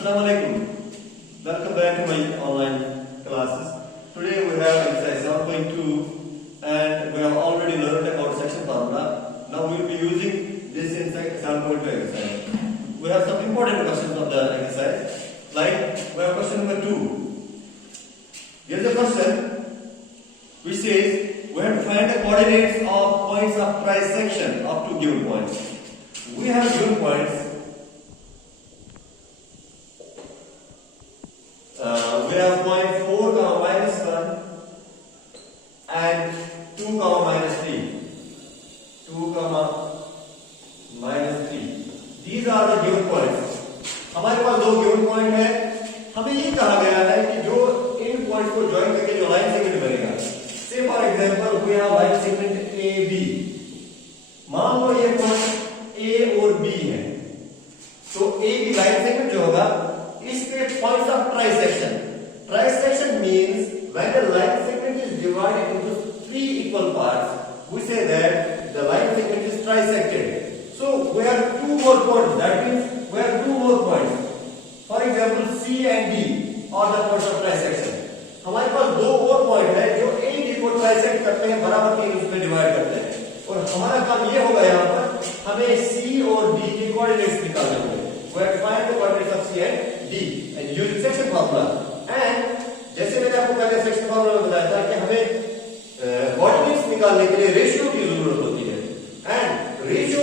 Assalamu alaikum. Welcome back to my online classes. Today we have exercise 7.2 and we have already learned about section formula. Now we will be using this in 7.2 exercise. We have some important questions of the exercise. Like we have question number 2. Here is a question which says we have to find the coordinates of points of trisection of two given points. We have given points. We have point 4 comma minus 1 and 2 comma minus 3. 2 comma minus 3. These are the given points. हमारे पास दो given point है. हमें ये कहा गया है कि जो इन points को join करके जो line segment बनेगा. Say for example we have line segment AB. मान लो ये point A और B है. तो AB line segment जो होगा इसके points of trisection. Trisection means when the line segment is divided into three equal parts, we say that the line segment is trisected. So we have two more points. That means we have two more points. For example, C and D are the points of trisection. हमारे पास दो और point है जो A D को trisect करते हैं, बराबर के उसमें डिवाइड करते हैं. और हमारा काम ये होगा यहाँ पर हमें C और D के कोऑर्डिनेट्स निकालने होंगे. We have to find the coordinates of C and D and using section formula. And जैसे मैंने आपको पहले सेक्शन फॉर्मूला में बताया था कि हमें कोऑर्डिनेट्स निकालने के लिए रेशियो की जरूरत होती है. एंड रेशियो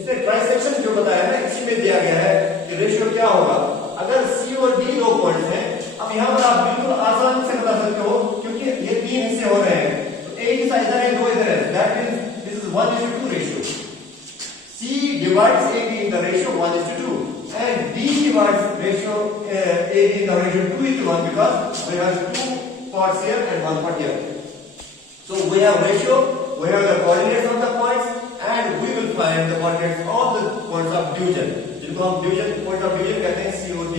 इसने ट्राइसेक्शन जो बताया ना इसी में दिया गया है कि रेशियो क्या होगा अगर C और D दो पॉइंट्स हैं. अब यहाँ पर आप बिल्कुल आसानी से बता सकते हो क्योंकि ये तीन हिस्से हो रहे हैं. तो एक हिस्सा इधर है, दो इधर है. That means this is 1:2 ratio. C divides AB in the ratio 1:2 and D divides ratio AB in the ratio 2:1 because we have two parts here and one part here. So we have ratio, we have the coordinates of the points and we will find the coordinates of the points of division जिनको हम division point of division कहते हैं C और D.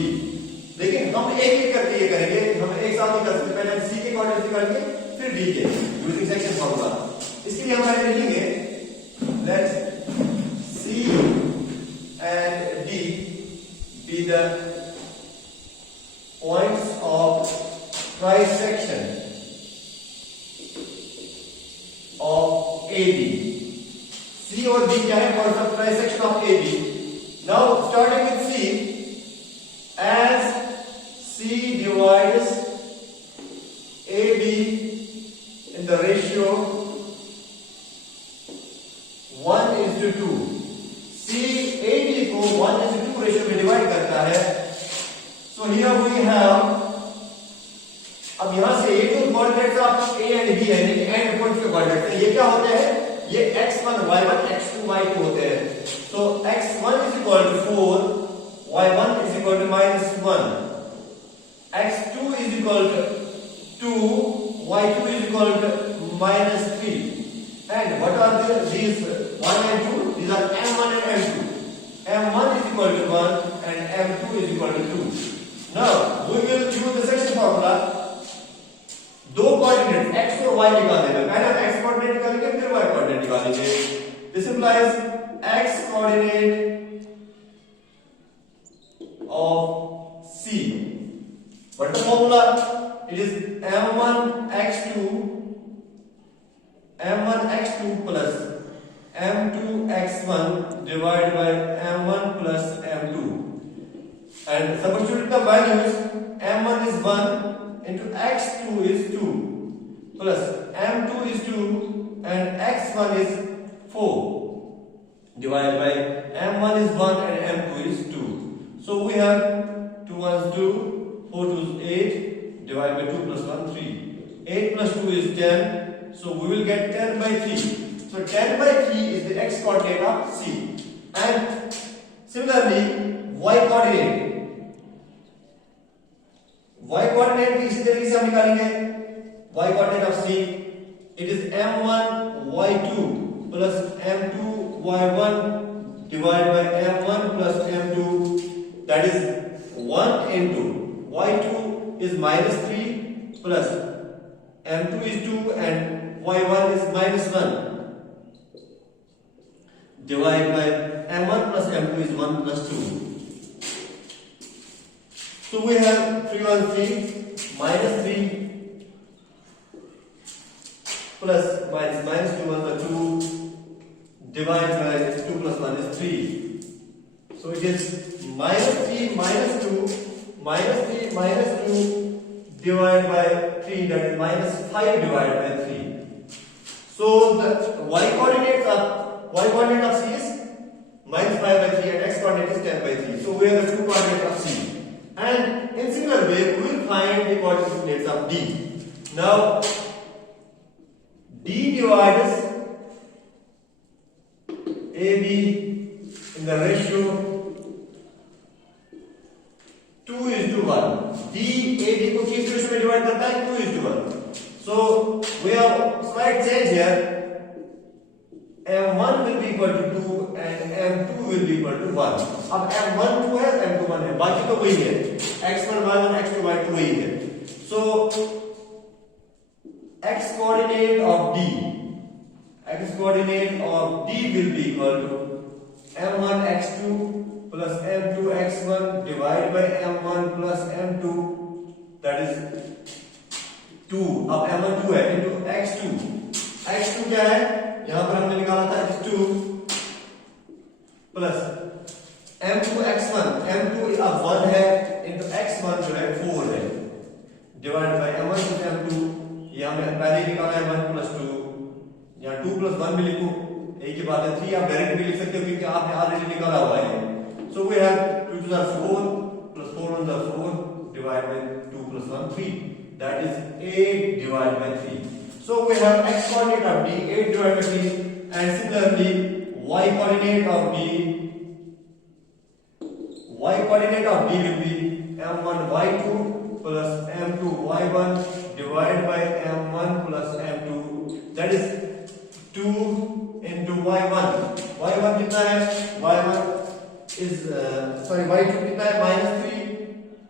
लेकिन हम एक एक करके ये करेंगे, हम एक साथ नहीं कर सकते. पहले हम C के coordinates निकालेंगे फिर D के using section formula. इसके लिए हम लिखेंगे let C and D be the points of trisection of AB. C और D क्या है? Points of trisection of AB. Now starting with C, as C divides AB in the ratio 1:2. C AD को 1:2 ratio में divide करता है. So here we have, अब यहां से ये जो coordinates of A and B है लेकिन एंड पॉइंट्स के कोऑर्डिनेट्स हैं ये क्या होते हैं? ये x1 y1 x2 y2 होते हैं. So x1 is equal to 4, y1 is equal to -1, x2 is equal to 2, y2 is equal to -3. And what are these 1 and 2? These are m1 and m2. m1 is equal to 1 and m2 is equal to 2. Now we will use the section formula. दो coordinate x और y निकालने में पहले हम x coordinate निकालेंगे फिर y coordinate निकालेंगे. This implies x coordinate of C. What the formula? It is m1 x2 plus m2 x1 divided by m1 plus m2. And substitute the values. m1 is 1 into x2 is 2 plus m2 is 2 and x1 is 4 divided by m1 is 1 and m2 is 2. So we have 2 1s 2, 4 2s 8 divided by 2 plus 1 3. 8 plus 2 is 10. So we will get 10 by 3. So 10 by 3 is the x coordinate of C. And similarly y coordinate. Y coordinate भी इसी तरीके से हम निकालेंगे. Y coordinate of C, it is m1 y2 plus m2 y1 divided by m1 plus m2. That is 1 into y2 is -3 plus m2 is 2 and y1 is -1 divided by m1 plus m2 is 1 plus 2. So we have 3 1 3 minus 3 plus minus 2 1 2 divided by 2 plus 1 is 3. So it is minus 3 minus 2 minus 3 minus 2 divided by 3, that is minus 5 divided by 3. So the y coordinate of C is minus 5 by 3 and x coordinate is 10 by 3. So we have the two coordinates of C. And in similar way, we will find the coordinates of D. Now, D divides AB in the ratio 2:1. D AB को किस ratio में divide करता है? 2:1. So we have slight change here. M1 will be equal to 2 and M2 will be equal to 1. अब M1 2 है, M2 1 है, बाकी तो वही है. X1 Y1 X2 Y2 वही है. So x coordinate of D will be equal to M1 X2 plus M2 X1 divided by M1 plus M2, that is 2. अब M1 2 है into X2 क्या है? यहां पर हमने निकाला था X2 plus M2 X1, M2 अब 1 है into X1 जो है 4 है divided by M1 plus M2. ये हमने पहले ही निकाला है 1 plus 2, यहाँ 2 plus 1 भी लिखो, एक ही बात है. 3 आप डायरेक्ट भी लिख सकते हो क्योंकि आपने ऑलरेडी निकाला हुआ है. So we have 2 to the 4 plus 4 on the 4 divided by 2 plus 1 3, that is 8 divided by 3. So we have x coordinate of D 8 divided by 3, and similarly y coordinate of D will be M1 Y2 plus M2 Y1 divided by M1 plus M2, that is 2 into Y1. Y1 कितना है? Y1 is Y2 कितना है? -3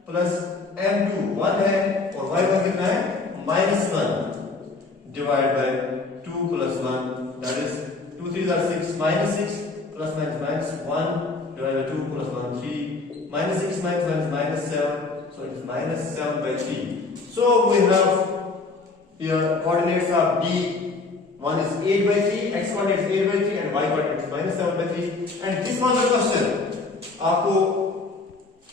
plus M2 1 है और Y1 कितना है? -1 divided by 2 plus 1, that is 2 3s are 6, -6 plus minus 1 divided by 2 plus 1 3, -6 minus 7, so it is -7 by 3. So we have here coordinates of D. One is 8 by 3, x coordinate is 8 by 3 and y coordinate is -7 by 3. And this was the question. आपको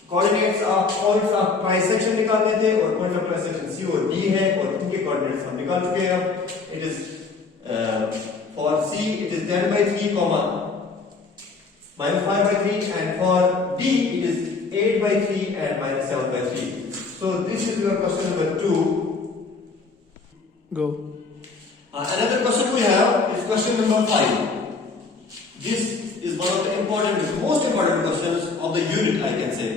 coordinates of points of trisection निकालने थे और points of trisection C और D है और इनके coordinates हम निकाल चुके हैं. It is for C it is 10 by 3 comma -5 by 3, and for D it is 8 by 3 and -7 by 3. So this is your question number 2. Go. Another question we have is question number 5. This is one of the most important questions of the unit, I can say.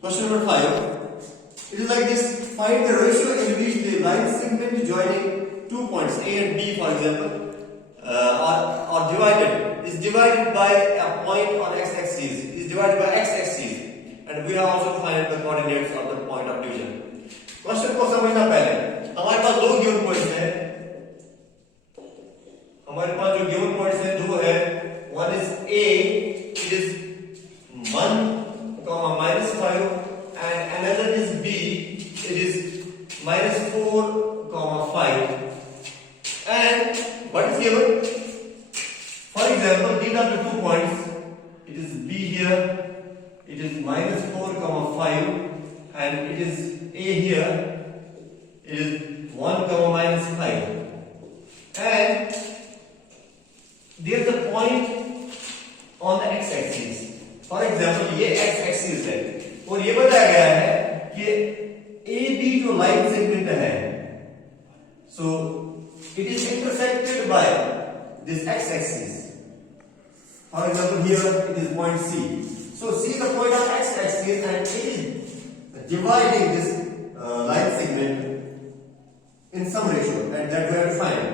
Question number 5. It is like this: find the ratio in which the line segment joining 2 points A and B, for example, are divided by a point on x-axis, is divided by x-axis, and we have also to find the coordinates of the point of division. Question को समझना पहले. हमारे पास दो given points हैं. हमारे पास जो given points हैं दो है. One is A, it is 1, -5, and another is B, it is -4, 5. And what is given? For example, these are the 2 points. It is B here, it is -4, 5, and it is A here, it is 1, -5. And there is a point on the x-axis. For example, ये x-axis है और ये बताया गया है कि AB जो line segment है, so it is intersected by this x-axis. For example, here it is point C. So see the point on x-axis and it is dividing this line segment in some ratio, and that we have to find.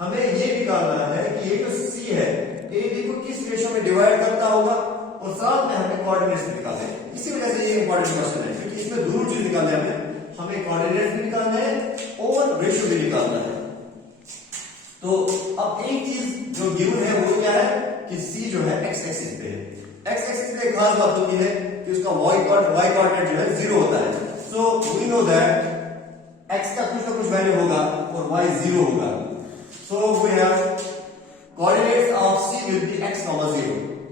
हमें ये निकालना है कि ये जो C है AB को किस रेशियो में डिवाइड करता होगा और साथ में हमें कोऑर्डिनेट्स भी निकालने हैं. इसी वजह से ये इंपॉर्टेंट क्वेश्चन है क्योंकि इसमें दोनों चीज निकालने हैं. हमें कोऑर्डिनेट्स भी निकालना है और रेशियो भी निकालना है. तो अब एक चीज जो गिवन है वो क्या है कि C जो है x एक्सिस पे है. x एक्सिस पे एक खास बात होती है कि उसका y कोऑर्डिनेट जो है 0 होता है. we know that x का कुछ ना कुछ वैल्यू होगा और y 0 होगा. So we have coordinates of c will be x, 0.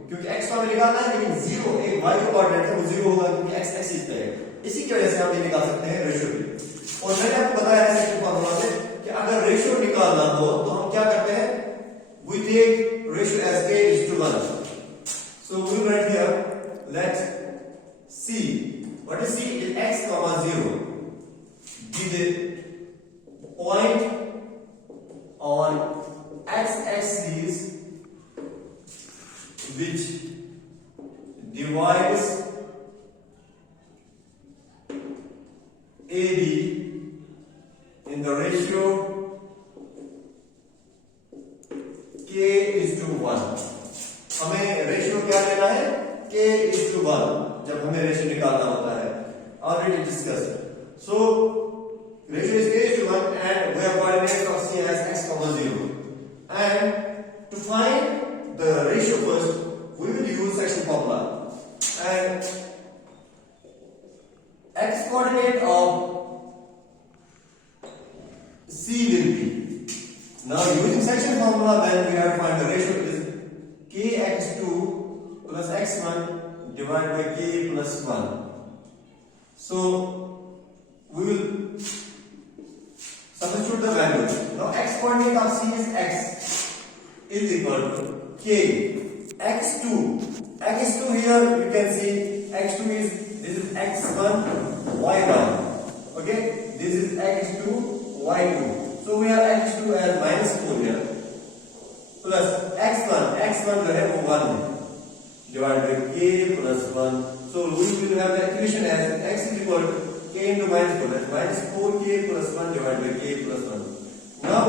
क्योंकि x को हमें निकालना है लेकिन 0 एक y का कोऑर्डिनेट है वो 0 होगा क्योंकि x एक्सिस पे है. इसी की वजह से हम ये निकाल सकते हैं रेशियो भी. और मैंने आपको बताया है सेकंड फार्मूला में कि अगर रेशियो निकालना हो तो हम क्या करते हैं, we take ratio as k is to 1. So we will write here, let c, what is c, is x, 0 be the point on x-axis which divides AB in the ratio k is to 1. हमें ratio क्या लेना है, k is to 1 जब हमें ratio निकालना होता है. Already discussed. So ratio is k is to 1 and we have coordinates of c as x, 0. And to find the ratio first, we will use section formula. And x coordinate of c will be, now using section formula when we have to find the ratio is kx2 plus x1 divided by k plus 1. So we will substitute the values. Now x coordinate of c is x is equal to k. x2 here you can see x2 is, this is x1 y1. Okay, this is x2 y2. So we have x2 as -4 here plus x1 जो है वो 1 है divided by k plus 1. So we will have the equation as x is equal to k into -4, that is -4k plus 1 divided by k plus 1. Now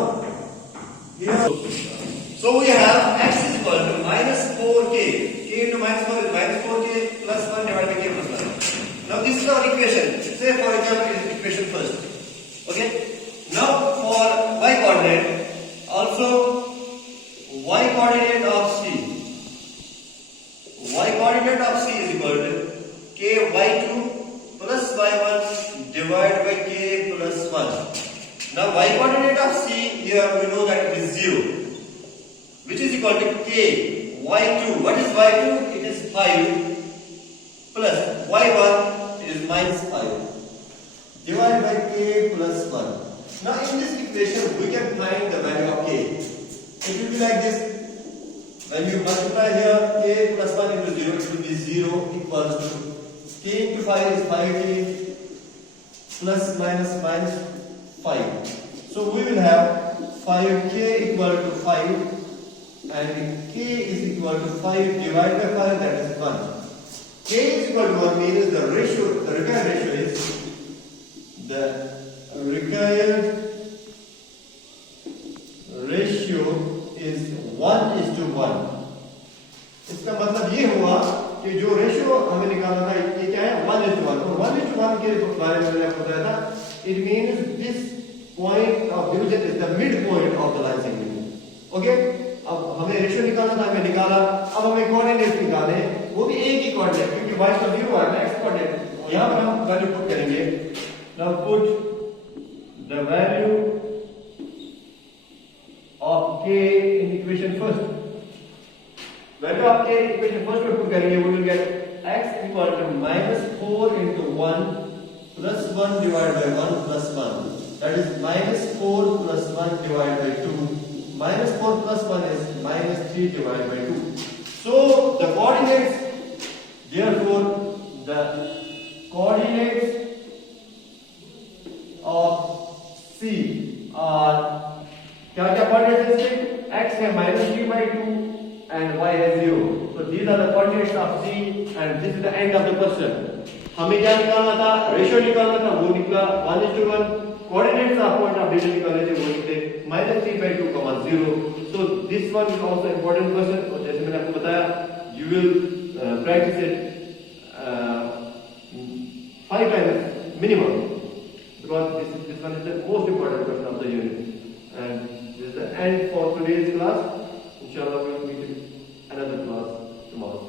here, so we have x is equal to -4k, k into -4 is -4k plus 1 divided by k plus 1. Now this is our equation. Say for example equation first. Okay. Now for y coordinate, also y coordinate of c. Y coordinate of c is equal to k y2 plus y1 divided by k plus 1. Now y coordinate of c here we know that it is 0, which is equal to k y2. What is y2? It is 5 plus y1 it is -5 divided by k plus 1. Now in this equation we can find the value of k. It will be like this. When you multiply here k plus 1 into 0, it will be 0 equals to k into 5 is 5k plus minus 5. So we will have 5k equal to 5 and k is equal to 5 divided by 5, that is 1. K is equal to 1 means the required ratio is the required ratio is 1:1. इसका मतलब ये हुआ कि जो ratio हमें निकालना था ये क्या है, 1:1. और 1:1 के बारे में मैंने आपको बताया था, it means this point of division is the midpoint of the line segment. Okay, अब हमें रेशियो निकालना था, हमें निकाला. अब हमें कोऑर्डिनेट निकालने, वो भी एक ही कोऑर्डिनेट क्योंकि y का 0 है ना, x कोऑर्डिनेट. यहां पर हम वैल्यू पुट करेंगे. Now put the value of k in equation first. Value of k in equation first we put करेंगे, we will get x equal to -4 into 1 plus 1 divided by 1 plus 1. That is -4 plus 1 divided by 2. -4 plus 1 is -3 divided by 2. So the coordinates, therefore the coordinates of C are क्या coordinates है, x है -3/2 and y है 0. So these are the coordinates of C and this is the end of the question. हमें क्या निकालना था, ratio निकालना था, वो निकला 1:1. Coordinates of point of division निकालने थे, वो निकले -3/2, 0. So this one is also important question. और जैसे मैंने आपको बताया, you will practice it 5 times minimum because this one is the most important question of the unit. And this is the end for today's class. Inshallah we will meet in another class tomorrow.